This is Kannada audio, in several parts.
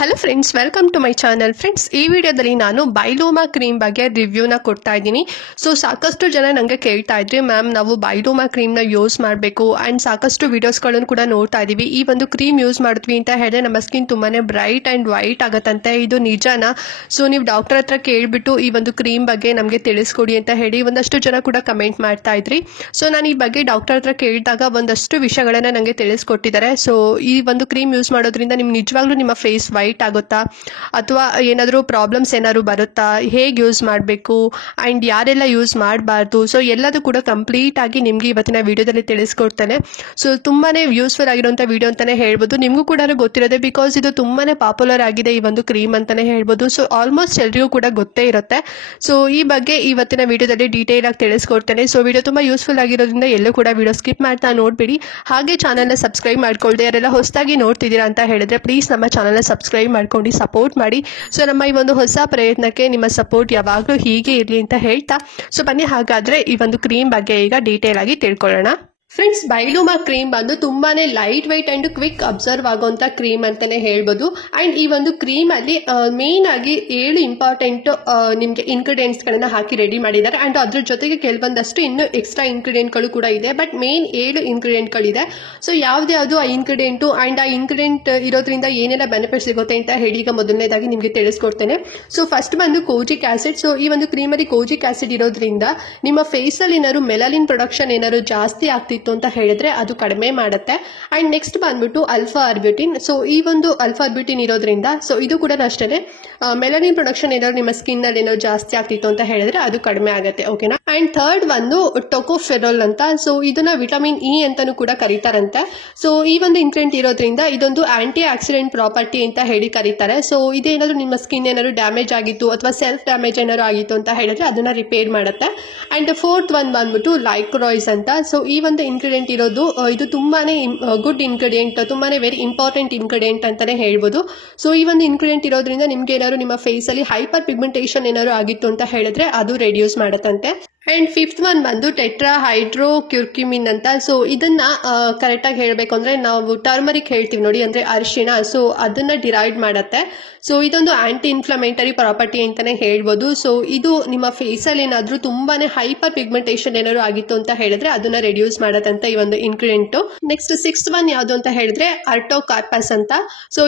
Hello friends, welcome to my channel. Friends, ಈ ವಿಡಿಯೋದಲ್ಲಿ ನಾನು ಬೈಲೂಮಾ ಕ್ರೀಮ್ ಬಗ್ಗೆ ರಿವ್ಯೂನ ಕೊಡ್ತಾ ಇದ್ದೀನಿ. ಸಾಕಷ್ಟು ಜನ ನನಗೆ ಕೇಳ್ತಾ ಇದ್ರಿ, ಮ್ಯಾಮ್ ನಾವು ಬೈಲೂಮಾ ಕ್ರೀಮ್ನ ಯೂಸ್ ಮಾಡಬೇಕು ಆ್ಯಂಡ್ ಸಾಕಷ್ಟು ವಿಡಿಯೋಸ್ಗಳನ್ನು ಕೂಡ ನೋಡ್ತಾ ಇದ್ದೀವಿ. ಈ ಒಂದು ಕ್ರೀಮ್ ಯೂಸ್ ಮಾಡಿದ್ವಿ ಅಂತ ಹೇಳಿದ್ರೆ ನಮ್ಮ ಸ್ಕಿನ್ ತುಂಬಾ ಬ್ರೈಟ್ ಆ್ಯಂಡ್ ವೈಟ್ ಆಗುತ್ತಂತೆ. ಇದು ನಿಜನಾ? ನೀವು ಡಾಕ್ಟರ್ ಹತ್ರ ಕೇಳಿಬಿಟ್ಟು ಈ ಒಂದು ಕ್ರೀಮ್ ಬಗ್ಗೆ ನಮಗೆ ತಿಳಿಸ್ಕೊಡಿ ಅಂತ ಹೇಳಿ ಒಂದಷ್ಟು ಜನ ಕೂಡ ಕಮೆಂಟ್ ಮಾಡ್ತಾ ಇದ್ರಿ. ನಾನು ಈ ಬಗ್ಗೆ ಡಾಕ್ಟರ್ ಹತ್ರ ಕೇಳಿದಾಗ ಒಂದಷ್ಟು ವಿಷಯಗಳನ್ನು ನನಗೆ ತಿಳಿಸ್ಕೊಟ್ಟಿದ್ದಾರೆ. ಈ ಒಂದು ಕ್ರೀಮ್ ಯೂಸ್ ಮಾಡೋದ್ರಿಂದ ನಿಮ್ಗೆ ನಿಜವಾಗ್ಲೂ ನಿಮ್ಮ ಫೇಸ್ ವೈಟ್ ಆಗುತ್ತಾ ಅಥವಾ ಏನಾದರೂ ಪ್ರಾಬ್ಲಮ್ಸ್ ಏನಾದ್ರು ಬರುತ್ತಾ, ಹೇಗೆ ಯೂಸ್ ಮಾಡಬೇಕು ಆ್ಯಂಡ್ ಯಾರೆಲ್ಲ ಯೂಸ್ ಮಾಡಬಾರ್ದು, ಎಲ್ಲದೂ ಕೂಡ ಕಂಪ್ಲೀಟ್ ಆಗಿ ನಿಮಗೆ ಇವತ್ತಿನ ವಿಡಿಯೋದಲ್ಲಿ ತಿಳಿಸ್ಕೊಡ್ತೇನೆ. ತುಂಬಾ ಯೂಸ್ಫುಲ್ ಆಗಿರುವಂಥ ವಿಡಿಯೋ ಅಂತಲೇ ಹೇಳ್ಬೋದು. ನಿಮಗೂ ಕೂಡ ಗೊತ್ತಿರೋದೆ, ಬಿಕಾಸ್ ಇದು ತುಂಬಾ ಪಾಪ್ಯುಲರ್ ಆಗಿದೆ ಈ ಒಂದು ಕ್ರೀಮ್ ಅಂತಲೇ ಹೇಳ್ಬೋದು. ಆಲ್ಮೋಸ್ಟ್ ಎಲ್ರಿಗೂ ಕೂಡ ಗೊತ್ತೇ ಇರುತ್ತೆ. ಈ ಬಗ್ಗೆ ಇವತ್ತಿನ ವಿಡಿಯೋದಲ್ಲಿ ಡೀಟೇಲ್ ಆಗಿ ತಿಳಿಸ್ಕೊಡ್ತೇನೆ. ವಿಡಿಯೋ ತುಂಬ ಯೂಸ್ಫುಲ್ ಆಗಿರೋದ್ರಿಂದ ಎಲ್ಲೂ ಕೂಡ ವಿಡಿಯೋ ಸ್ಕಿಪ್ ಮಾಡ್ತಾ ನೋಡ್ಬೇಡಿ. ಹಾಗೆ ಚಾನಲ್ನ ಸಬ್ಸ್ಕ್ರೈಬ್ ಮಾಡ್ಕೊಳ್ದೆ ಯಾರೆಲ್ಲ ಹೊಸದಾಗಿ ನೋಡ್ತಿದ್ದೀರಾ ಅಂತ ಹೇಳಿದ್ರೆ ಪ್ಲೀಸ್ ನಮ್ಮ ಚಾನಲ್ನ ಸಬ್ಸ್ಕ್ರೈಬ್ ಮಾಡ್ಕೊಂಡು ಸಪೋರ್ಟ್ ಮಾಡಿ. ನಮ್ಮ ಈ ಒಂದು ಹೊಸ ಪ್ರಯತ್ನಕ್ಕೆ ನಿಮ್ಮ ಸಪೋರ್ಟ್ ಯಾವಾಗಲೂ ಹೀಗೆ ಇರಲಿ ಅಂತ ಹೇಳ್ತಾ ಬನ್ನಿ ಹಾಗಾದ್ರೆ ಈ ಒಂದು ಕ್ರೀಮ್ ಬಗ್ಗೆ ಈಗ ಡೀಟೇಲ್ ಆಗಿ ತಿಳ್ಕೊಳ್ಳೋಣ. ಫ್ರೆಂಡ್ಸ್, ಬೈಲೂಮಾ ಕ್ರೀಮ್ ಬಂದು ತುಂಬಾನೇ light white and quick observe ಆಗುವಂತ ಕ್ರೀಮ್ ಅಂತಾನೆ ಹೇಳ್ಬೋದು. ಅಂಡ್ ಈ ಒಂದು ಕ್ರೀಮ್ ಅಲ್ಲಿ ಮೇನ್ ಆಗಿ 7 ಇಂಪಾರ್ಟೆಂಟ್ ನಿಮ್ಗೆ ಇಂಗ್ರೀಡಿಯೆಂಟ್ಸ್ ಗಳನ್ನ ಹಾಕಿ ರೆಡಿ ಮಾಡಿದ್ದಾರೆ. ಅಂಡ್ ಅದ್ರ ಜೊತೆಗೆ ಕೆಲವೊಂದಷ್ಟು ಇನ್ನು ಎಕ್ಸ್ಟ್ರಾ ಇಂಗ್ರೀಡಿಯೆಂಟ್ ಗಳು ಕೂಡ ಇದೆ. ಬಟ್ ಮೇನ್ 7 ಇಂಗ್ರೀಡಿಯೆಂಟ್ ಗಳಿದೆ. ಯಾವ್ದು ಆ ಇಂಗ್ರೀಡಿಯೆಂಟ್ ಅಂಡ್ ಆ ಇಂಗ್ರೀಡಿಯೆಂಟ್ ಇರೋದ್ರಿಂದ ಏನೆಲ್ಲ ಬೆನಿಫಿಟ್ ಸಿಗುತ್ತೆ ಅಂತ ಹೇಳಿ ಈಗ ಮೊದಲನೇದಾಗಿ ನಿಮ್ಗೆ ತಿಳಿಸ್ಕೊಡ್ತೇನೆ. ಫಸ್ಟ್ ಬಂದು ಕೋಜಿಕ್ ಆಸಿಡ್. ಈ ಒಂದು ಕ್ರೀಮ್ ಅಲ್ಲಿ ಕೋಜಿಕ್ ಆಸಿಡ್ ಇರೋದ್ರಿಂದ ನಿಮ್ಮ ಫೇಸ್ ಅಲ್ಲಿ ಏನಾದ್ರು ಮೆಲನಿನ್ ಪ್ರೊಡಕ್ಷನ್ ಏನಾದ್ರು ಜಾಸ್ತಿ ಆಗ್ತಿತ್ತು ಅಂತ ಹೇಳಿದ್ರೆ ಅದು ಕಡಿಮೆ ಮಾಡುತ್ತೆ. ಅಂಡ್ ನೆಕ್ಸ್ಟ್ ಬಂದ್ಬಿಟ್ಟು ಅಲ್ಫಾ ಆರ್ಬ್ಯೂಟಿನ್. ಈ ಒಂದು ಅಲ್ಫಾ ಆರ್ಬ್ಯೂಟಿನ್ ಇರೋದ್ರಿಂದ ಇದು ಕೂಡ ಅಷ್ಟೇ ಮೆಲನಿನ್ ಪ್ರೊಡಕ್ಷನ್ ಏನಾದ್ರು ನಿಮ್ಮ ಸ್ಕಿನ್ ಅಲ್ಲಿ ಏನಾದ್ರು ಜಾಸ್ತಿ ಆಗ್ತಿತ್ತು ಅಂತ ಹೇಳಿದ್ರೆ ಅದು ಕಡಿಮೆ ಆಗುತ್ತೆ. ಓಕೆನಾ? ಅಂಡ್ ಥರ್ಡ್ ಒಂದು ಟೊಕೊಫೆರೊಲ್ ಅಂತ. ಇದನ್ನ ವಿಟಮಿನ್ ಇ ಅಂತಾನೂ ಕೂಡ ಕರೀತಾರಂತೆ. ಈ ಒಂದು ಇಂಗ್ರೀಡಿಯೆಂಟ್ ಇರೋದ್ರಿಂದ ಇದೊಂದು ಆಂಟಿ ಆಕ್ಸಿಡೆಂಟ್ ಪ್ರಾಪರ್ಟಿ ಅಂತ ಹೇಳಿ ಕರೀತಾರೆ. ಇದೇನಾದ್ರು ನಿಮ್ಮ ಸ್ಕಿನ್ ಏನಾದ್ರು ಡ್ಯಾಮೇಜ್ ಆಗಿತ್ತು ಅಥವಾ ಸೆಲ್ಫ್ ಡ್ಯಾಮೇಜ್ ಏನಾದ್ರು ಆಗಿತ್ತು ಅಂತ ಹೇಳಿದ್ರೆ ಅದನ್ನ ರಿಪೇರ್ ಮಾಡುತ್ತೆ. ಅಂಡ್ ಫೋರ್ತ್ ಒನ್ ಬಂದ್ಬಿಟ್ಟು ಲೈಕ್ರಾಯ್ಸ್ ಅಂತ. ಈ ಒಂದು ಇಂಗ್ರೀಡಿಯೆಂಟ್ ಇರೋದು ಇದು ತುಂಬಾನೇ ಗುಡ್ ಇಂಗ್ರೀಡಿಯೆಂಟ್, ತುಂಬಾನೇ ವೆರಿ ಇಂಪಾರ್ಟೆಂಟ್ ಇಂಗ್ರೀಡಿಯೆಂಟ್ ಅಂತಾನೆ ಹೇಳ್ಬೋದು. ಈ ಒಂದು ಇಂಗ್ರೀಡಿಯೆಂಟ್ ಇರೋದ್ರಿಂದ ನಿಮ್ಗೆ ಏನಾದ್ರು ನಿಮ್ಮ ಫೇಸ್ ಅಲ್ಲಿ ಹೈಪರ್ ಪಿಗ್ಮೆಂಟೇಷನ್ ಏನಾದ್ರು ಆಗಿತ್ತು ಅಂತ ಹೇಳಿದ್ರೆ ಅದು ರೆಡ್ಯೂಸ್ ಮಾಡತ್ತಂತೆ. ಅಂಡ್ ಫಿಫ್ತ್ ಒನ್ ಬಂದು ಟೆಟ್ರಾ ಹೈಡ್ರೋ ಕ್ಯುರ್ಕ್ಯುಮಿನ್ ಅಂತ. ಇದನ್ನ ಕರೆಕ್ಟ್ ಆಗಿ ಹೇಳ್ಬೇಕು ಅಂದ್ರೆ ನಾವು ಟರ್ಮರಿಕ್ ಹೇಳ್ತೀವಿ ನೋಡಿ, ಅಂದ್ರೆ ಅರಿಶಿಣ. ಅದನ್ನ ಡಿರೈವ್ ಮಾಡತ್ತೆ. ಇದೊಂದು ಆಂಟಿ ಇನ್ಫ್ಲಮೇಟರಿ ಪ್ರಾಪರ್ಟಿ ಅಂತಾನೆ ಹೇಳ್ಬೋದು. ಇದು ನಿಮ್ಮ ಫೇಸ್ ಅಲ್ಲಿ ಏನಾದ್ರೂ ತುಂಬಾನೇ ಹೈಪರ್ ಪಿಗ್ಮೆಂಟೇಷನ್ ಏನಾದ್ರು ಆಗಿತ್ತು ಅಂತ ಹೇಳಿದ್ರೆ ಅದನ್ನ ರೆಡ್ಯೂಸ್ ಮಾಡತ್ತಂತ ಈ ಒಂದು ಇಂಗ್ರೀಡಿಯೆಂಟ್. ನೆಕ್ಸ್ಟ್ ಸಿಕ್ಸ್ತ್ ಒನ್ ಯಾವ್ದು ಅಂತ ಹೇಳಿದ್ರೆ ಅರ್ಟೋಕಾರ್ಪಸ್ ಅಂತ.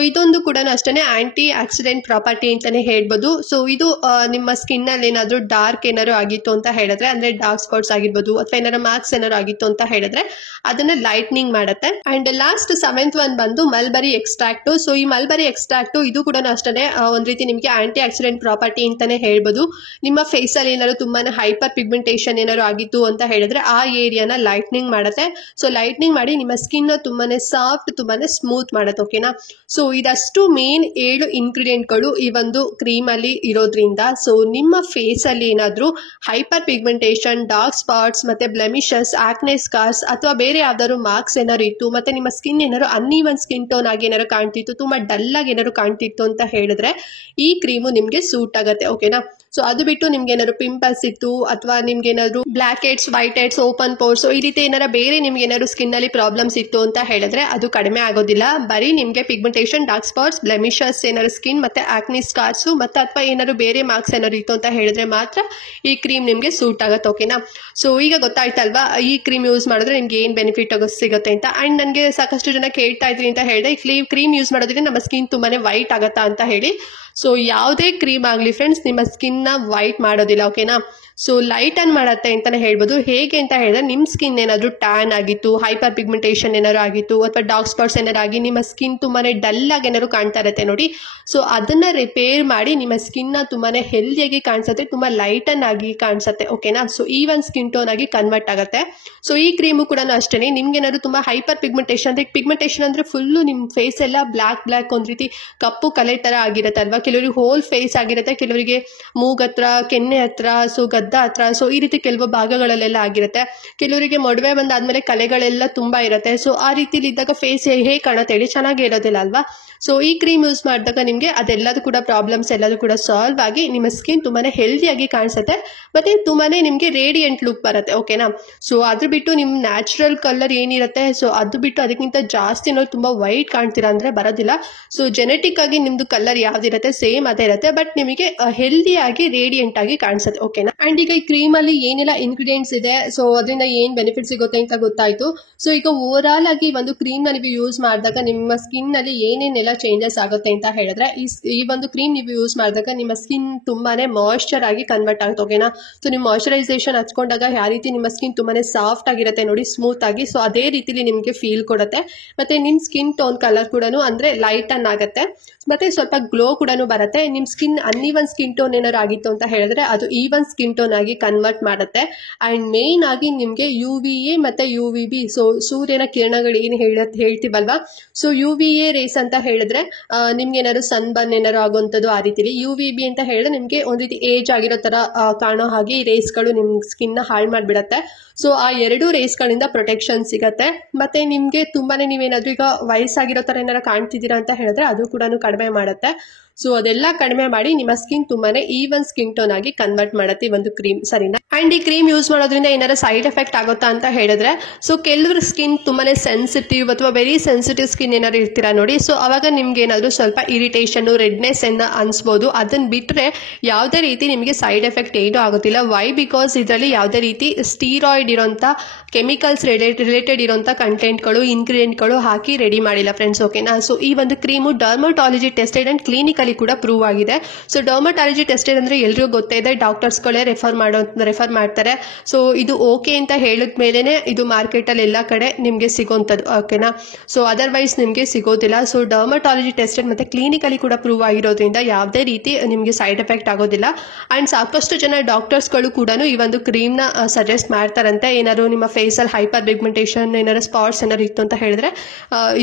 ಇದೊಂದು ಕೂಡ ಅಷ್ಟೇ ಆಂಟಿ ಆಕ್ಸಿಡೆಂಟ್ ಪ್ರಾಪರ್ಟಿ ಅಂತಾನೆ ಹೇಳ್ಬೋದು. ಇದು ನಿಮ್ಮ ಸ್ಕಿನ್ ಅಲ್ಲಿ ಏನಾದ್ರು ಡಾರ್ಕ್ ಏನಾದ್ರು ಆಗಿತ್ತು ಅಂತ ಹೇಳಿದ್ರೆ, ಅಂದ್ರೆ ಡಾರ್ಕ್ ಸ್ಪಾಟ್ಸ್ ಆಗಿರ್ಬೋದು ಅಥವಾ ಏನಾದ್ರು ಮಾರ್ಕ್ಸ್ ಏನಾದ್ರು ಆಗಿತ್ತು ಅಂತ ಹೇಳಿದ್ರೆ ಅದನ್ನ ಲೈಟ್ನಿಂಗ್ ಮಾಡುತ್ತೆ. ಅಂಡ್ ಲಾಸ್ಟ್ ಸೆವೆಂತ್ ಒನ್ ಬಂದು ಮಲ್ಬರಿ ಎಕ್ಸ್ಟ್ರಾಕ್ಟ್. ಈ ಮಲ್ಬರಿ ಎಕ್ಸ್ಟ್ರಾಕ್ಟ್ ಇದು ಕೂಡ ಅಷ್ಟೇ ಒಂದ್ ರೀತಿ ನಿಮಗೆ ಆಂಟಿ ಆಕ್ಸಿಡೆಂಟ್ ಪ್ರಾಪರ್ಟಿ ಅಂತಾನೆ ಹೇಳ್ಬೋದು. ನಿಮ್ಮ ಫೇಸ್ ಅಲ್ಲಿ ಏನಾದ್ರು ತುಂಬಾನೇ ಹೈಪರ್ ಪಿಗ್ಮೆಂಟೇಷನ್ ಏನಾದ್ರು ಆಗಿತ್ತು ಅಂತ ಹೇಳಿದ್ರೆ ಆ ಏರಿಯಾನ ಲೈಟ್ನಿಂಗ್ ಮಾಡುತ್ತೆ. ಲೈಟ್ನಿಂಗ್ ಮಾಡಿ ನಿಮ್ಮ ಸ್ಕಿನ್ ತುಂಬಾನೇ ಸಾಫ್ಟ್, ತುಂಬಾನೇ ಸ್ಮೂತ್ ಮಾಡುತ್ತೆ. ಓಕೆನಾ? ಇದಷ್ಟು ಮೇನ್ 7 ಇಂಗ್ರೀಡಿಯೆಂಟ್ ಗಳು ಈ ಒಂದು ಕ್ರೀಮ್ ಅಲ್ಲಿ ಇರೋದ್ರಿಂದ ನಿಮ್ಮ ಫೇಸ್ ಅಲ್ಲಿ ಏನಾದ್ರು ಹೈಪರ್ ಪಿಗ್ಮೆಂಟೇಷನ್, ಡಾರ್ಕ್ ಸ್ಪಾಟ್ಸ್ ಮತ್ತೆ ಬ್ಲೆಮಿಷಸ್, ಆಕ್ನೆ ಸ್ಕಾರ್ಸ್ ಅಥವಾ ಬೇರೆ ಯಾವ್ದಾದ್ರು ಮಾರ್ಕ್ಸ್ ಏನಾದ್ರು ಇತ್ತು, ಮತ್ತೆ ನಿಮ್ಮ ಸ್ಕಿನ್ ಏನಾದ್ರು ಅನ್ಈವನ್ ಸ್ಕಿನ್ ಟೋನ್ ಆಗಿ ಏನಾದ್ರು ಕಾಣ್ತಿತ್ತು, ತುಂಬಾ ಡಲ್ ಆಗಿ ಏನಾದ್ರು ಕಾಣ್ತಿತ್ತು ಅಂತ ಹೇಳಿದ್ರೆ ಈ ಕ್ರೀಮು ನಿಮ್ಗೆ ಸೂಟ್ ಆಗುತ್ತೆ. ಓಕೆನಾ? ಅದು ಬಿಟ್ಟು ನಿಮ್ಗೆ ಏನಾದ್ರು ಪಿಂಪಲ್ಸ್ ಇತ್ತು ಅಥವಾ ನಿಮ್ಗೆ ಏನಾದ್ರು block heads, white heads, open pores ಈ ರೀತಿ ಏನಾದ್ರು ಬೇರೆ ನಿಮ್ಗೆ ಏನಾದ್ರು ಸ್ಕಿನ್ ಅಲ್ಲಿ ಪ್ರಾಬ್ಲಮ್ಸ್ ಇತ್ತು ಅಂತ ಹೇಳಿದ್ರೆ ಅದು ಕಡಿಮೆ ಆಗೋದಿಲ್ಲ. ಬರೀ ನಿಮ್ಗೆ ಪಿಗ್ಮೆಂಟೇಷನ್, ಡಾರ್ಕ್ ಸ್ಪಾಟ್ಸ್, ಬ್ಲೆಮಿಷಸ್ ಏನಾದ್ರು ಸ್ಕಿನ್ ಮತ್ತೆ ಆಕ್ನಿ ಸ್ಕಾರ್ಸ್ ಮತ್ತೆ ಅಥವಾ ಏನಾದ್ರು ಬೇರೆ ಮಾರ್ಕ್ಸ್ ಏನಾದ್ರು ಇತ್ತು ಅಂತ ಹೇಳಿದ್ರೆ ಮಾತ್ರ ಈ ಕ್ರೀಮ್ ನಿಮ್ಗೆ ಸೂಟ್ ಆಗುತ್ತೆ. ಓಕೆನಾ? ಈಗ ಗೊತ್ತಾಯ್ತಲ್ವಾ ಈ ಕ್ರೀಮ್ ಯೂಸ್ ಮಾಡಿದ್ರೆ ನಿಮ್ಗೆ ಏನ್ ಬೆನಿಫಿಟ್ ಸಿಗುತ್ತೆ ಅಂತ. ಅಂಡ್ ನನಗೆ ಸಾಕಷ್ಟು ಜನ ಕೇಳ್ತಾ ಇದ್ರಿ ಅಂತ ಹೇಳಿದೆ, ಈ ಕ್ರೀಮ್ ಯೂಸ್ ಮಾಡೋದ್ರಿಂದ ನಮ್ಮ ಸ್ಕಿನ್ ತುಂಬಾನೇ ವೈಟ್ ಆಗತ್ತಾ ಅಂತ ಹೇಳಿ. ಯಾವುದೇ ಕ್ರೀಮ್ ಆಗಲಿ ಫ್ರೆಂಡ್ಸ್ ನಿಮ್ಮ ಸ್ಕಿನ್ ನ ವೈಟ್ ಮಾಡೋದಿಲ್ಲ. ಓಕೆನಾ? ಲೈಟ್ ಅನ್ ಮಾಡತ್ತೆ ಅಂತಾನೆ ಹೇಳ್ಬೋದು. ಹೇಗೆ ಅಂತ ಹೇಳಿದ್ರೆ ನಿಮ್ಮ ಸ್ಕಿನ್ ಏನಾದ್ರು ಟ್ಯಾನ್ ಆಗಿತ್ತು, ಹೈಪರ್ ಪಿಗ್ಮೆಂಟೇಷನ್ ಏನಾದ್ರು ಆಗಿತ್ತು ಅಥವಾ ಡಾರ್ಕ್ ಸ್ಪಾಟ್ಸ್ ಏನಾದ್ರು ಆಗಿ ನಿಮ್ಮ ಸ್ಕಿನ್ ತುಂಬಾನೇ ಡಲ್ ಆಗಿ ಏನಾದ್ರು ಕಾಣ್ತಾ ಇರುತ್ತೆ ನೋಡಿ, ಅದನ್ನ ರಿಪೇರ್ ಮಾಡಿ ನಿಮ್ಮ ಸ್ಕಿನ್ ನ ತುಂಬಾನೇ ಹೆಲ್ದಿಯಾಗಿ ಕಾಣಿಸುತ್ತೆ, ತುಂಬಾ ಲೈಟ್ ಅನ್ ಆಗಿ ಕಾಣಿಸುತ್ತೆ. ಓಕೆನಾ? ಈವನ್ ಸ್ಕಿನ್ ಟೋನ್ ಆಗಿ ಕನ್ವರ್ಟ್ ಆಗುತ್ತೆ. ಈ ಕ್ರೀಮು ಕೂಡ ಅಷ್ಟೇ ನಿಮ್ಗೆ ಏನಾದ್ರು ತುಂಬಾ ಹೈಪರ್ ಪಿಗ್ಮೆಂಟೇಷನ್ ಅಂದ್ರೆ ಫುಲ್ಲು ನಿಮ್ ಫೇಸ್ ಎಲ್ಲ ಬ್ಲಾಕ್ ಒಂದ್ ರೀತಿ ಕಪ್ಪು ಕಲೆ ತರ ಆಗಿರುತ್ತೆ ಅಲ್ವಾ. ಕೆಲವರಿಗೆ ಹೋಲ್ ಫೇಸ್ ಆಗಿರುತ್ತೆ, ಕೆಲವರಿಗೆ ಮೂಗ್ ಹತ್ರ, ಕೆನ್ನೆ ಹತ್ರ, ಗಡ್ಡ ಹತ್ರ, ಸೊ ಈ ರೀತಿ ಕೆಲವು ಭಾಗಗಳಲ್ಲೆಲ್ಲ ಆಗಿರುತ್ತೆ. ಕೆಲವರಿಗೆ ಮೊಡವೆ ಬಂದಾದ್ಮೇಲೆ ಕಲೆಗಳೆಲ್ಲ ತುಂಬಾ ಇರುತ್ತೆ. ಸೊ ಆ ರೀತಿಲಿ ಇದ್ದಾಗ ಫೇಸ್ ಹೇಗೆ ಕಾಣುತ್ತೆ ಹೇಳಿ, ಚೆನ್ನಾಗಿ ಇರೋದಿಲ್ಲ ಅಲ್ವಾ. ಸೊ ಈ ಕ್ರೀಮ್ ಯೂಸ್ ಮಾಡಿದಾಗ ನಿಮಗೆ ಅದೆಲ್ಲದೂ ಕೂಡ ಪ್ರಾಬ್ಲಮ್ಸ್ ಎಲ್ಲದೂ ಕೂಡ ಸಾಲ್ವ್ ಆಗಿ ನಿಮ್ಮ ಸ್ಕಿನ್ ತುಂಬಾನೇ ಹೆಲ್ದಿಯಾಗಿ ಕಾಣಿಸುತ್ತೆ, ಮತ್ತೆ ತುಂಬಾನೇ ನಿಮಗೆ ರೇಡಿಯಂಟ್ ಲುಕ್ ಬರುತ್ತೆ. ಓಕೆನಾ. ಸೊ ಅದ್ರ ಬಿಟ್ಟು ನಿಮ್ಮ ನ್ಯಾಚುರಲ್ ಕಲರ್ ಏನಿರುತ್ತೆ, ಸೊ ಅದು ಬಿಟ್ಟು ಅದಕ್ಕಿಂತ ಜಾಸ್ತಿ ನಾವು ತುಂಬಾ ವೈಟ್ ಕಾಣ್ತೀರಾ ಅಂದ್ರೆ ಬರೋದಿಲ್ಲ. ಸೊ ಜೆನೆಟಿಕ್ ಆಗಿ ನಿಮ್ದು ಕಲರ್ ಯಾವ್ದಿರುತ್ತೆ ಸೇಮ್ ಅದೇ ಇರುತ್ತೆ, ಬಟ್ ನಿಮಗೆ ಹೆಲ್ದಿಯಾಗಿ ರೇಡಿಯಂಟ್ ಆಗಿ ಕಾಣಿಸುತ್ತೆ. ಓಕೆನಾ. ಅಂಡ್ ಈಗ ಈ ಕ್ರೀಮ್ ಅಲ್ಲಿ ಏನೆಲ್ಲ ಇಂಗ್ರೀಡಿಯೆಂಟ್ಸ್ ಇದೆ, ಸೊ ಅದರಿಂದ ಏನ್ ಬೆನಿಫಿಟ್ ಸಿಗುತ್ತೆ ಅಂತ ಗೊತ್ತಾಯ್ತು. ಸೊ ಈಗ ಓವರ್ ಆಲ್ ಆಗಿ ಒಂದು ಕ್ರೀಮ್ ನ ನೀವು ಯೂಸ್ ಮಾಡಿದಾಗ ನಿಮ್ಮ ಸ್ಕಿನ್ ನಲ್ಲಿ ಏನೇನೆಲ್ಲ ಚೇಂಜಸ್ ಆಗುತ್ತೆ ಅಂತ ಹೇಳಿದ್ರೆ, ಈ ಒಂದು ಕ್ರೀಮ್ ನೀವು ಯೂಸ್ ಮಾಡಿದಾಗ ನಿಮ್ಮ ಸ್ಕಿನ್ ತುಂಬಾನೇ ಮಾಯಿಶ್ಚರ್ ಆಗಿ ಕನ್ವರ್ಟ್ ಆಗುತ್ತೆ. ಓಕೆನಾ. ಸೊ ನೀವು ಮಾಯಿಶ್ಚರೈಸೇಷನ್ ಹಚ್ಕೊಂಡಾಗ ಯಾವ ರೀತಿ ನಿಮ್ಮ ಸ್ಕಿನ್ ತುಂಬಾನೇ ಸಾಫ್ಟ್ ಆಗಿರುತ್ತೆ ನೋಡಿ, ಸ್ಮೂತ್ ಆಗಿ, ಸೊ ಅದೇ ರೀತಿಲಿ ನಿಮಗೆ ಫೀಲ್ ಕೊಡುತ್ತೆ. ಮತ್ತೆ ನಿಮ್ ಸ್ಕಿನ್ ಟೋನ್ ಕಲರ್ ಕೂಡ ಅಂದ್ರೆ ಲೈಟ್ ಅನ್ ಆಗುತ್ತೆ, ಮತ್ತೆ ಸ್ವಲ್ಪ ಗ್ಲೋ ಕೂಡ ಬರುತ್ತೆ. ನಿಮ್ ಸ್ಕಿನ್ ಅನ್ಇವನ್ ಸ್ಕಿನ್ ಟೋನ್ ಏನಾದ್ರು ಆಗಿತ್ತು ಅಂತ ಹೇಳಿದ್ರೆ ಅದು ಈವನ್ ಸ್ಕಿನ್ ಟೋನ್ ಆಗಿ ಕನ್ವರ್ಟ್ ಮಾಡುತ್ತೆ. ಅಂಡ್ ಮೇನ್ ಆಗಿ ನಿಮ್ಗೆ UVA ಮತ್ತೆ UVB, ಸೊ ಸೂರ್ಯನ ಕಿರಣಗಳು ಏನು ಹೇಳ್ತೀವಲ್ವಾ, ಸೊ UVA ರೇಸ್ ಅಂತ ಹೇಳಿದ್ರೆ ನಿಮ್ಗೆ ಏನಾದ್ರು ಸನ್ ಬರ್ನ್ ಏನಾದ್ರು ಆಗುವಂಥದ್ದು ಆ ರೀತಿಲಿ. UVB ಅಂತ ಹೇಳಿದ್ರೆ ನಿಮ್ಗೆ ಒಂದ್ ರೀತಿ ಏಜ್ ಆಗಿರೋ ತರ ಕಾಣೋ ಹಾಗೆ ಈ ರೇಸ್ಗಳು ನಿಮ್ ಸ್ಕಿನ್ ನ ಹಾಳು ಮಾಡ್ಬಿಡತ್ತೆ. ಸೊ ಆ ಎರಡು ರೇಸ್ಗಳಿಂದ ಪ್ರೊಟೆಕ್ಷನ್ ಸಿಗತ್ತೆ. ಮತ್ತೆ ನಿಮ್ಗೆ ತುಂಬಾನೇ ನೀವೇನಾದ್ರೂ ಈಗ ವಯಸ್ಸಾಗಿರೋ ತರ ಏನಾರು ಕಾಣ್ತಿದ್ದೀರಾ ಅಂತ ಹೇಳಿದ್ರೆ ಅದು ಕೂಡ ಕಡಿಮೆ ಮಾಡುತ್ತೆ. ಸೊ ಅದೆಲ್ಲ ಕಡಿಮೆ ಮಾಡಿ ನಿಮ್ಮ ಸ್ಕಿನ್ ತುಂಬಾನೇ ಈವನ್ ಸ್ಕಿನ್ ಟೋನ್ ಆಗಿ ಕನ್ವರ್ಟ್ ಮಾಡುತ್ತೆ ಈ ಒಂದು ಕ್ರೀಮ್, ಸರಿನಾ. ಅಂಡ್ ಈ ಕ್ರೀಮ್ ಯೂಸ್ ಮಾಡೋದ್ರಿಂದ ಏನಾದ್ರು ಸೈಡ್ ಎಫೆಕ್ಟ್ ಆಗುತ್ತಾ ಅಂತ ಹೇಳಿದ್ರೆ, ಸೊ ಕೆಲವ್ರ ಸ್ಕಿನ್ ತುಂಬಾನೇ ಸೆನ್ಸಿಟಿವ್ ಅಥವಾ ವೆರಿ ಸೆನ್ಸಿಟಿವ್ ಸ್ಕಿನ್ ಏನಾದ್ರು ಇರ್ತೀರಾ ನೋಡಿ, ಸೊ ಅವಾಗ ನಿಮ್ಗೆ ಏನಾದ್ರು ಸ್ವಲ್ಪ ಇರಿಟೇಷನ್, ರೆಡ್ನೆಸ್ ಅನ್ನ ಅನ್ಸ್ಬೋದು. ಅದನ್ನ ಬಿಟ್ರೆ ಯಾವುದೇ ರೀತಿ ನಿಮಗೆ ಸೈಡ್ ಎಫೆಕ್ಟ್ ಏನೂ ಆಗೋದಿಲ್ಲ. ವೈ? ಬಿಕಾಸ್ ಇದರಲ್ಲಿ ಯಾವುದೇ ರೀತಿ ಸ್ಟೀರಾಯ್ಡ್ ಇರೋಂಥ ಕೆಮಿಕಲ್ಸ್ ರಿಲೇಟೆಡ್ ಇರೋಂಥ ಕಂಟೆಂಟ್ಗಳು, ಇಂಗ್ರೀಡಿಯೆಂಟ್ಗಳು ಹಾಕಿ ರೆಡಿ ಮಾಡಿಲ್ಲ ಫ್ರೆಂಡ್ಸ್. ಓಕೆನಾ. ಸೊ ಈ ಒಂದು cream dermatology tested and clinically ಕೂಡ ಪ್ರೂವ್ ಆಗಿದೆ. ಸೊ ಡರ್ಮಟಾಲಜಿ ಟೆಸ್ಟೆಡ್ ಅಂದ್ರೆ ಎಲ್ರಿಗೂ ಗೊತ್ತೇ ಇದೆ, ಡಾಕ್ಟರ್ಸ್ಗಳೇ ರೆಫರ್ ಮಾಡ್ತಾರೆ. ಸೊ ಇದು ಓಕೆ ಅಂತ ಹೇಳಿದ ಮೇಲೆನೆ ಇದು ಮಾರ್ಕೆಟ್ ಅಲ್ಲಿ ಎಲ್ಲ ಕಡೆ ನಿಮ್ಗೆ ಸಿಗೋಂಥದ್ದು. ಓಕೆನಾ. ಸೊ ಅದರ್ವೈಸ್ ನಿಮ್ಗೆ ಸಿಗೋದಿಲ್ಲ. ಸೊ ಡರ್ಮಟಾಲಜಿ ಟೆಸ್ಟೆಡ್ ಮತ್ತೆ ಕ್ಲಿನಿಕಲಿ ಕೂಡ ಪ್ರೂವ್ ಆಗಿರೋದ್ರಿಂದ ಯಾವುದೇ ರೀತಿ ನಿಮ್ಗೆ ಸೈಡ್ ಎಫೆಕ್ಟ್ ಆಗೋದಿಲ್ಲ. ಅಂಡ್ ಸಾಕಷ್ಟು ಜನ ಡಾಕ್ಟರ್ಸ್ಗಳು ಕೂಡ ಈ ಒಂದು ಕ್ರೀಮ್ ನ ಸಜೆಸ್ಟ್ ಮಾಡ್ತಾರಂತೆ. ಏನಾದ್ರು ನಿಮ್ಮ ಫೇಸ್ ಅಲ್ಲಿ ಹೈಪರ್ ಪಿಗ್ಮೆಂಟೇಷನ್, ಏನಾದ್ರು ಸ್ಪಾಟ್ಸ್ ಏನಾದ್ರು ಇತ್ತು ಅಂತ ಹೇಳಿದ್ರೆ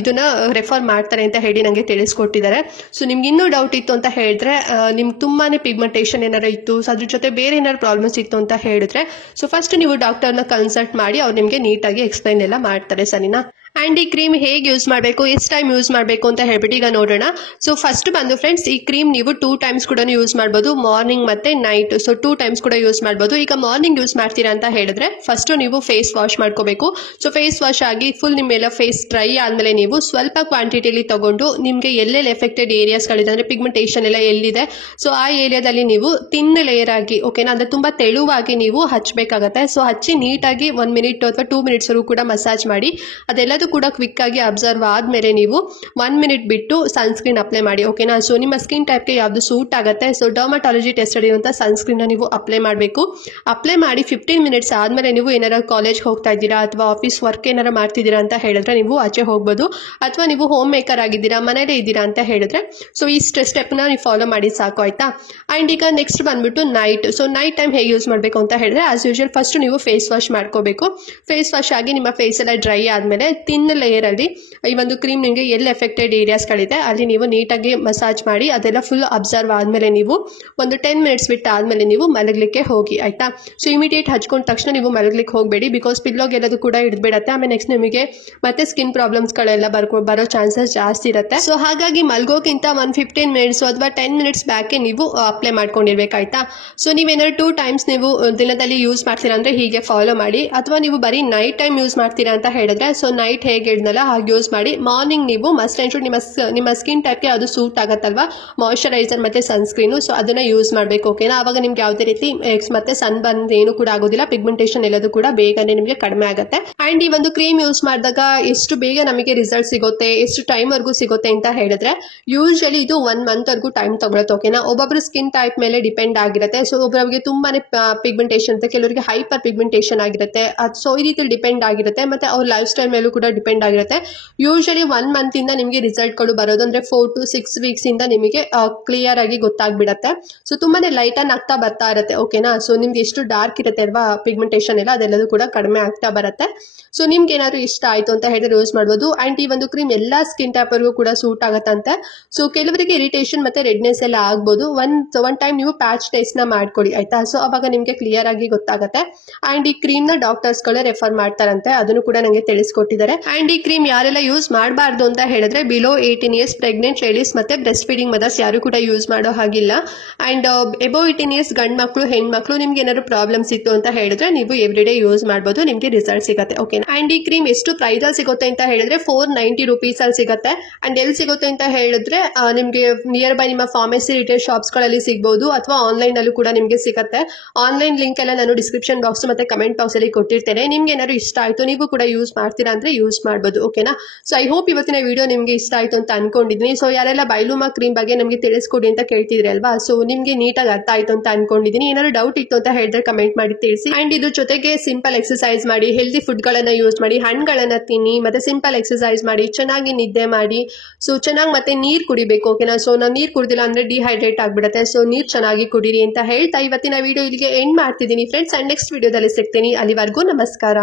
ಇದನ್ನ ರೆಫರ್ ಮಾಡ್ತಾರೆ ಅಂತ ಹೇಳಿ ನಂಗೆ ತಿಳಿಸ್ಕೊಟ್ಟಿದ್ದಾರೆ. ಸೊ ನಿಮ್ಗೆ ಇನ್ನೂ ಡೌಟ್ ಇತ್ತು ಅಂತ ಹೇಳಿದ್ರೆ, ನಿಮ್ಗೆ ತುಂಬಾನೇ ಪಿಗ್ಮೆಂಟೇಷನ್ ಏನಾರು ಇತ್ತು, ಸೊ ಅದ್ರ ಜೊತೆ ಬೇರೆ ಏನಾದ್ರು ಪ್ರಾಬ್ಲಮ್ಸ್ ಇತ್ತು ಅಂತ ಹೇಳಿದ್ರೆ, ಸೊ ಫಸ್ಟ್ ನೀವು ಡಾಕ್ಟರ್ನ ಕನ್ಸಲ್ಟ್ ಮಾಡಿ ಅವ್ರು ನಿಮ್ಗೆ ನೀಟಾಗಿ ಎಕ್ಸ್ಪ್ಲೈನ್ ಎಲ್ಲ ಮಾಡ್ತಾರೆ, ಸರಿನಾ. ಅಂಡ್ ಈ ಕ್ರೀಮ್ ಹೇಗೆ ಯೂಸ್ ಮಾಡಬೇಕು, ಎಷ್ಟು ಟೈಮ್ ಯೂಸ್ ಮಾಡಬೇಕು ಅಂತ ಹೇಳ್ಬಿಟ್ಟು ಈಗ ನೋಡೋಣ. ಸೊ ಫಸ್ಟ್ ಬಂದು ಫ್ರೆಂಡ್ಸ್, ಈ ಕ್ರೀಮ್ ನೀವು 2 ಟೈಮ್ಸ್ ಕೂಡ ಯೂಸ್ ಮಾಡ್ಬೋದು, ಮಾರ್ನಿಂಗ್ ಮತ್ತೆ ನೈಟ್. ಸೊ 2 ಟೈಮ್ಸ್ ಕೂಡ ಯೂಸ್ ಮಾಡ್ಬೋದು. ಈಗ ಮಾರ್ನಿಂಗ್ ಯೂಸ್ ಮಾಡ್ತೀರಾ ಅಂತ ಹೇಳಿದ್ರೆ ಫಸ್ಟ್ ನೀವು ಫೇಸ್ ವಾಶ್ ಮಾಡ್ಕೋಬೇಕು. ಸೊ ಫೇಸ್ ವಾಶ್ ಆಗಿ ಫುಲ್ ನಿಮ್ಮೆಲ್ಲ ಫೇಸ್ ಡ್ರೈ ಆದ್ಮೇಲೆ ನೀವು ಸ್ವಲ್ಪ ಕ್ವಾಂಟಿಟಿಲಿ ತಗೊಂಡು ನಿಮ್ಗೆ ಎಲ್ಲೆಲ್ಲಿ ಎಫೆಕ್ಟೆಡ್ ಏರಿಯಾಸ್ಗಳಿದೆ ಅಂದ್ರೆ ಪಿಗ್ಮೆಂಟೇಷನ್ ಎಲ್ಲ ಎಲ್ಲಿದೆ, ಸೊ ಆ ಏರಿಯಾದಲ್ಲಿ ನೀವು ತಿನ್ ಲೇಯರ್ ಆಗಿ, ಓಕೆನಾ, ಅಂದ್ರೆ ತುಂಬಾ ತೆಳುವಾಗಿ ನೀವು ಹಚ್ಚಬೇಕಾಗತ್ತೆ. ಸೊ ಹಚ್ಚಿ ನೀಟಾಗಿ 1 ಮಿನಿಟ್ ಅಥವಾ 2 ಮಿನಿಟ್ಸ್ ಕೂಡ ಮಸಾಜ್ ಮಾಡಿ ಅದೆಲ್ಲದೂ ಕೂಡ ಕ್ವಿಕ್ ಆಗಿ ಅಬ್ಸರ್ವ್ ಆದ್ಮೇಲೆ ನೀವು 1 ಮಿನಿಟ್ ಬಿಟ್ಟು ಸನ್ಸ್ಕ್ರೀನ್ ಅಪ್ಲೈ ಮಾಡಿ. ಓಕೆನಾ. ಸೊ ನಿಮ್ಮ ಸ್ಕಿನ್ ಟೈಪ್ಗೆ ಯಾವ್ದು ಸೂಟ್ ಆಗುತ್ತೆ, ಸೊ ಡರ್ಮಟಾಲಜಿ ಟೆಸ್ಟೆಡ್ ಇರುವಂತ ಸನ್ಸ್ಕ್ರೀನ್ ನೀವು ಅಪ್ಲೈ ಮಾಡಬೇಕು. ಅಪ್ಲೈ ಮಾಡಿ 15 ಮಿನಿಟ್ಸ್ ಆದ್ಮೇಲೆ ನೀವು ಏನಾರ ಕಾಲೇಜ್ ಹೋಗ್ತಾ ಇದ್ದೀರಾ ಅಥವಾ ಆಫೀಸ್ ವರ್ಕ್ ಏನಾರ ಮಾಡ್ತಿದ್ದೀರಾ ಅಂತ ಹೇಳಿದ್ರೆ ನೀವು ಆಚೆ ಹೋಗ್ಬೋದು, ಅಥವಾ ನೀವು ಹೋಮ್ ಮೇಕರ್ ಆಗಿದ್ದೀರಾ, ಮನೇಲೇ ಇದ್ದೀರಾ ಅಂತ ಹೇಳಿದ್ರೆ ಸೊ ಈ ಸ್ಟೆಪ್ ನ ನೀವು ಫಾಲೋ ಮಾಡಿ ಸಾಕು, ಆಯ್ತಾ. ಅಂಡ್ ಈಗ ನೆಕ್ಸ್ಟ್ ಬಂದ್ಬಿಟ್ಟು ನೈಟ್. ಸೊ ನೈಟ್ ಟೈಮ್ ಹೇಗೆ ಯೂಸ್ ಮಾಡಬೇಕು ಅಂತ ಹೇಳಿದ್ರೆ, ಆಸ್ ಯೂಶುವಲ್ ಫಸ್ಟ್ ನೀವು ಫೇಸ್ ವಾಶ್ ಮಾಡ್ಕೋಬೇಕು. ಫೇಸ್ ವಾಶ್ ಆಗಿ ನಿಮ್ಮ ಫೇಸ್ ಎಲ್ಲ ಡ್ರೈ ಆದ್ಮೇಲೆ ತಿನ್ ಲೇಯರ್ ಅಲ್ಲಿ ಈ ಒಂದು ಕ್ರೀಮ್ ನಿಮಗೆ ಎಲ್ಲಿ ಎಫೆಕ್ಟೆಡ್ ಏರಿಯಾಸ್ಗಳಿದೆ ಅಲ್ಲಿ ನೀವು ನೀಟಾಗಿ ಮಸಾಜ್ ಮಾಡಿ ಅದೆಲ್ಲ ಫುಲ್ ಅಬ್ಸರ್ವ್ ಆದ್ಮೇಲೆ ನೀವು ಒಂದು 10 ಮಿನಿಟ್ಸ್ ಬಿಟ್ಟು ಆದ್ಮೇಲೆ ನೀವು ಮಲಗಲಿಕ್ಕೆ ಹೋಗಿ, ಆಯ್ತಾ. ಸೊ ಇಮಿಡಿಯೇಟ್ ಹಚ್ಕೊಂಡ ತಕ್ಷಣ ನೀವು ಮಲಗಲಿಕ್ಕೆ ಹೋಗಬೇಡಿ, ಬಿಕಾಸ್ ಪಿಲ್ಲೋಗೆ ಎಲ್ಲದು ಕೂಡ ಹಿಡಿದ್ಬಿಡತ್ತೆ. ಆಮೇಲೆ ನೆಕ್ಸ್ಟ್ ನಿಮಗೆ ಮತ್ತೆ ಸ್ಕಿನ್ ಪ್ರಾಬ್ಲಮ್ಸ್ ಗಳೆಲ್ಲ ಬರೋ ಚಾನ್ಸಸ್ ಜಾಸ್ತಿ ಇರುತ್ತೆ. ಸೊ ಹಾಗಾಗಿ ಮಲ್ಗೋಕ್ಕಿಂತ 15 ಮಿನಿಟ್ಸ್ ಅಥವಾ 10 ಮಿನಿಟ್ಸ್ ಬ್ಯಾಕೆ ನೀವು ಅಪ್ಲೈ ಮಾಡ್ಕೊಂಡಿರ್ಬೇಕಾಯ್ತಾ. ಸೊ ನೀವೇನಾದ್ರು 2 ಟೈಮ್ಸ್ ನೀವು ದಿನದಲ್ಲಿ ಯೂಸ್ ಮಾಡ್ತೀರಾ ಅಂದ್ರೆ ಹೀಗೆ ಫಾಲೋ ಮಾಡಿ, ಅಥವಾ ನೀವು ಬರೀ ನೈಟ್ ಟೈಮ್ ಯೂಸ್ ಮಾಡ್ತೀರಾ ಅಂತ ಹೇಳಿದ್ರೆ ಸೊ ನೈಟ್ ಹೇಗೆ ಹೇಳಿದ್ನಲ್ಲ ಹಾಗೆ ಯೂಸ್ ಮಾಡಿ. ಮಾರ್ನಿಂಗ್ ನೀವು ಮಸ್ಟ್ ಅಂಡ್ ಶುಡ್ ನಿಮ್ಮ ಸ್ಕಿನ್ ಟೈಪ್ಗೆ ಅದು ಸೂಟ್ ಆಗತ್ತಲ್ವಾ, ಮಾಯಿಶ್ಚರೈಸರ್ ಮತ್ತೆ ಸನ್ಸ್ಕ್ರೀನು, ಸೊ ಅದನ್ನ ಯೂಸ್ ಮಾಡಬೇಕು. ಓಕೆನಾ. ಅವಾಗ ನಿಮ್ಗೆ ಯಾವುದೇ ರೀತಿ ಮತ್ತೆ ಸನ್ ಬಂದ್ ಏನು ಕೂಡ ಆಗೋದಿಲ್ಲ, ಪಿಗ್ಮೆಂಟೇಷನ್ ಎಲ್ಲದು ಕೂಡ ಬೇಗನೆ ನಿಮಗೆ ಕಡಿಮೆ ಆಗುತ್ತೆ. ಅಂಡ್ ಈ ಒಂದು ಕ್ರೀಮ್ ಯೂಸ್ ಮಾಡಿದಾಗ ಎಷ್ಟು ಬೇಗ ನಮಗೆ ರಿಸಲ್ಟ್ ಸಿಗುತ್ತೆ, ಎಷ್ಟು ಟೈಮ್ ವರ್ಗೂ ಸಿಗುತ್ತೆ ಅಂತ ಹೇಳಿದ್ರೆ ಯೂಶಲಿ ಇದು 1 ಮಂತ್ ವರ್ಗೂ ಟೈಮ್ ತಗೊಳುತ್ತೆ. ಓಕೆನಾ. ಒಬ್ಬೊಬ್ರು ಸ್ಕಿನ್ ಟೈಪ್ ಮೇಲೆ ಡಿಪೆಂಡ್ ಆಗಿರುತ್ತೆ. ಸೊ ಒಬ್ಬರಿಗೆ ತುಂಬಾನೇ ಪಿಗ್ಮೆಂಟೇಷನ್ ಇರುತ್ತೆ, ಕೆಲವರಿಗೆ ಹೈಪರ್ ಪಿಗ್ಮೆಂಟೇಷನ್ ಆಗಿರುತ್ತೆ. ಸೊ ಈ ರೀತಿ ಡಿಪೆಂಡ್ ಆಗಿರುತ್ತೆ. ಮತ್ತೆ ಅವ್ರ ಲೈಫ್ ಸ್ಟೈಲ್ ಮೇಲೂ ಕೂಡ ಡಿಪೆಂಡ್ ಆಗಿರುತ್ತೆ. ಯೂಶಲಿ 1 ಮಂತಿಂದ ನಿಮಗೆ ರಿಸಲ್ಟ್ಗಳು ಬರೋದು ಅಂದರೆ 4 to 6 ವೀಕ್ಸಿಂದ ನಿಮಗೆ ಕ್ಲಿಯರ್ ಆಗಿ ಗೊತ್ತಾಗ್ಬಿಡುತ್ತೆ. ಸೊ ತುಂಬಾ ಲೈಟನ್ ಆಗ್ತಾ ಬರ್ತಾ ಇರುತ್ತೆ. ಓಕೆನಾ. ಸೊ ನಿಮ್ಗೆ ಎಷ್ಟು ಡಾರ್ಕ್ ಇರುತ್ತೆ ಅಲ್ವಾ ಪಿಗ್ಮೆಂಟೇಷನ್ ಎಲ್ಲ, ಅದೆಲ್ಲದೂ ಕೂಡ ಕಡಿಮೆ ಆಗ್ತಾ ಬರುತ್ತೆ. ಸೊ ನಿಮ್ಗೆ ಏನಾದ್ರು ಇಷ್ಟ ಆಯಿತು ಅಂತ ಹೇಳಿದ್ರೆ ಯೂಸ್ ಮಾಡ್ಬೋದು. ಆ್ಯಂಡ್ ಈ ಒಂದು ಕ್ರೀಮ್ ಎಲ್ಲ ಸ್ಕಿನ್ ಟೈಪ್ವರೆಗೂ ಕೂಡ ಸೂಟ್ ಆಗುತ್ತಂತೆ. ಸೊ ಕೆಲವರಿಗೆ ಇರಿಟೇಷನ್ ಮತ್ತು ರೆಡ್ನೆಸ್ ಎಲ್ಲ ಆಗ್ಬೋದು. ಒನ್ ಟೈಮ್ ನೀವು ಪ್ಯಾಚ್ ಟೆಸ್ಟ್ನ ಮಾಡ್ಕೊಳ್ಳಿ ಆಯಿತಾ. ಸೊ ಅವಾಗ ನಿಮಗೆ ಕ್ಲಿಯರ್ ಆಗಿ ಗೊತ್ತಾಗುತ್ತೆ. ಆ್ಯಂಡ್ ಈ ಕ್ರೀಮ್ನ ಡಾಕ್ಟರ್ಸ್ಗಳೇ ರೆಫರ್ ಮಾಡ್ತಾರಂತೆ, ಅದನ್ನು ಕೂಡ ನನಗೆ ತಿಳಿಸ್ಕೊಟ್ಟಿದ್ದಾರೆ. ಆ್ಯಂಡ್ ಈ ಕ್ರೀಮ್ ಯಾರೆಲ್ಲ ಯೂಸ್ ಮಾಡಬಾರ್ದು ಅಂತ ಹೇಳಿದ್ರೆ ಬಿಲೋ 18 ಇಯರ್ಸ್ ಪ್ರೆಗ್ನೆಂಟ್ ಲೇಡೀಸ್ ಮತ್ತು ಬ್ರೆಸ್ಟ್ ಫೀಡಿಂಗ್ ಮದರ್ಸ್ ಯಾರು ಕೂಡ ಯೂಸ್ ಮಾಡೋ ಹಾಗಿಲ್ಲ. ಆ್ಯಂಡ್ ಎಬೋ 18 ಇಯರ್ಸ್ ಗಂಡು ಮಕ್ಕಳು ಹೆಣ್ಮಕ್ಳು ನಿಮ್ಗೆ ಏನಾದ್ರು ಪ್ರಾಬ್ಲಮ್ಸ್ ಇತ್ತು ಅಂತ ಹೇಳಿದ್ರೆ ನೀವು ಎವ್ರಿಡೇ ಯೂಸ್ ಮಾಡ್ಬೋದು, ನಿಮಗೆ ರಿಸಲ್ಟ್ ಸಿಗುತ್ತೆ. ಓಕೆ. ಆ್ಯಂಡ್ ಈ ಕ್ರೀಮ್ ಎಷ್ಟು ಪ್ರೈಸಲ್ಲಿ ಸಿಗುತ್ತೆ ಅಂತ ಹೇಳಿದ್ರೆ 490 ರೂಪೀಸಲ್ಲಿ ಸಿಗುತ್ತೆ. ಆ್ಯಂಡ್ ಎಲ್ಲಿ ಸಿಗುತ್ತೆ ಅಂತ ಹೇಳಿದ್ರೆ ನಿಮಗೆ ನಿಯರ್ ಬೈ ನಿಮ್ಮ ಫಾರ್ಮಸಿ ರಿಟೇಲ್ ಶಾಪ್ಸ್ಗಳಲ್ಲಿ ಸಿಗ್ಬೋದು, ಅಥವಾ ಆನ್ಲೈನಲ್ಲೂ ಕೂಡ ನಿಮಗೆ ಸಿಗುತ್ತೆ. ಆನ್ಲೈನ್ ಲಿಂಕ್ ಎಲ್ಲ ನಾನು ಡಿಸ್ಕ್ರಿಪ್ಷನ್ ಬಾಕ್ಸ್ ಮತ್ತು ಕಮೆಂಟ್ ಬಾಕ್ಸಲ್ಲಿ ಕೊಟ್ಟಿರ್ತೇನೆ. ನಿಮ್ಗೆ ಏನಾದ್ರು ಇಷ್ಟ ಆಯಿತು, ನೀವು ಕೂಡ ಯೂಸ್ ಮಾಡ್ತೀರಾ ಅಂದರೆ ಯೂಸ್ ಮಾಡ್ಬೋದು. ಓಕೆನಾ. ಸೊ ಐ ಹೋಪ್ ಇವತ್ತಿನ ವಿಡಿಯೋ ನಿಮಗೆ ಇಷ್ಟ ಆಯಿತು ಅಂತ ಅನ್ಕೊಂಡಿದ್ದೀನಿ. ಸೊ ಯಾರೆಲ್ಲ ಬೈಲೂಮಾ ಕ್ರೀಮ್ ಬಗ್ಗೆ ನಮಗೆ ತಿಳಿಸ್ಕೊಡಿ ಅಂತ ಕೇಳ್ತಿದ್ರಿ ಅಲ್ವಾ, ಸೊ ನಿಮಗೆ ನೀಟಾಗಿ ಅರ್ಥ ಆಯಿತು ಅಂತ ಅನ್ಕೊಂಡಿದ್ದೀನಿ. ಏನಾದ್ರು ಡೌಟ್ ಇತ್ತು ಅಂತ ಹೇಳಿದ್ರೆ ಕಮೆಂಟ್ ಮಾಡಿ ತಿಳಿಸಿ. ಆ್ಯಂಡ್ ಇದ್ರ ಜೊತೆಗೆ ಸಿಂಪಲ್ ಎಕ್ಸಸೈಸ್ ಮಾಡಿ, ಹೆಲ್ದಿ ಫುಡ್ಗಳನ್ನು ಯೂಸ್ ಮಾಡಿ, ಹಣ್ಣುಗಳನ್ನು ತಿನ್ನಿ, ಮತ್ತೆ ಸಿಂಪಲ್ ಎಕ್ಸಸೈಸ್ ಮಾಡಿ, ಚೆನ್ನಾಗಿ ನಿದ್ದೆ ಮಾಡಿ, ಸೊ ಚೆನ್ನಾಗಿ ಮತ್ತೆ ನೀರು ಕುಡಿಬೇಕು. ಓಕೆನಾ. ಸೊ ನಾವು ನೀರು ಕುಡಿದಿಲ್ಲ ಅಂದರೆ ಡಿಹೈಡ್ರೇಟ್ ಆಗಿಬಿಡುತ್ತೆ. ಸೊ ನೀರು ಚೆನ್ನಾಗಿ ಕುಡೀರಿ ಅಂತ ಹೇಳ್ತಾ ಇವತ್ತಿನ ವಿಡಿಯೋ ಇಲ್ಲಿಗೆ ಎಂಡ್ ಮಾಡ್ತಿದ್ದೀನಿ ಫ್ರೆಂಡ್ಸ್. ಆ್ಯಂಡ್ ನೆಕ್ಸ್ಟ್ ವಿಡಿಯೋದಲ್ಲಿ ಸಿಗ್ತೀನಿ. ಅಲ್ಲಿವರೆಗೂ ನಮಸ್ಕಾರ.